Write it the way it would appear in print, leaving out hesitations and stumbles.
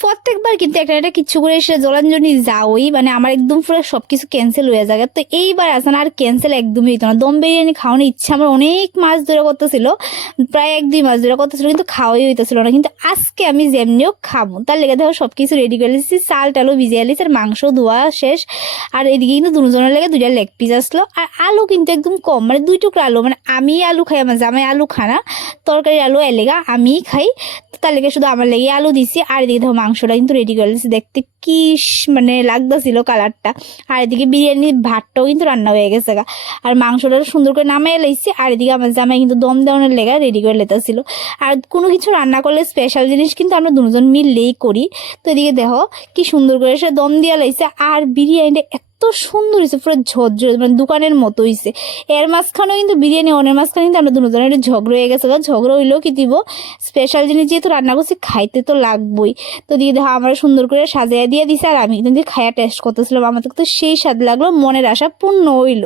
প্রত্যেকবার কিন্তু একটা একটা কিছু করে এসে জলাঞ্জলি যাওই, মানে আমার একদম পুরো সবকিছু ক্যান্সেল হয়ে যায়। তো এইবার আসে না আর ক্যান্সেল একদমই হইতো না। দম বিরিয়ানি খাওয়ানোর ইচ্ছা আমার অনেক মাস ধরে করতেছিল, প্রায় 1-2 মাস ধরে করতেছিল, কিন্তু খাওয়াই হইতেছিল না। কিন্তু আজকে আমি যেমনিও খাবো তার লেগে দেখো সবকিছু রেডি করে লিখছি, চাল টালও ভিজিয়ে লিখছি, আর মাংস ধোয়া শেষ। আর এদিকে কিন্তু দুজনের লেগে 2টা লেগ পিস আসলো, আর আলু কিন্তু একদম কম, মানে 2 টুকরা আলু, মানে আমি আলু খাই, আমার জামাই আলু খানা, তরকারি আলু এলেগা আমিই খাই, তার লেগে শুধু আমার লেগে আলু দিছি। আর এদিকে দেখো মাংসটা কিন্তু রেডি করে দিচ্ছি, দেখতে কি মানে লাগতেছিল কালারটা। আর এদিকে বিরিয়ানির ভাতটাও কিন্তু রান্না হয়ে গেছে গা, আর মাংসটা সুন্দর করে নামিয়ে লাইছি। আর এদিকে আমার জামাই কিন্তু দম দেওয়ানোর লেগা রেডি করে লেতেছিল। আর কোনো কিছু রান্না করলে স্পেশাল জিনিস কিন্তু আমরা দুজন মিললেই করি। তো এদিকে দেখো কি সুন্দর করে সে দম দিয়া লাইছে, আর বিরিয়ানিটা এত সুন্দর হয়েছে, পুরো ঝরঝরে, মানে দোকানের মতো হয়েছে। এর মাঝখানেও কিন্তু বিরিয়ানি অনের মাঝখানে কিন্তু আমরা দুজনের একটু ঝগড়া হয়ে গেছে, ঝগড়া হইলেও কি দিব, স্পেশাল জিনিস যেহেতু রান্না করছি খাইতে তো লাগবই। তো দিয়ে দেখো আমরা সুন্দর করে সাজিয়ে দিয়ে দিছে, আর আমি কিন্তু খায়া টেস্ট করতেছিলাম, আমার তো সেই স্বাদ লাগলো, মনের আশা পূর্ণ হইলো।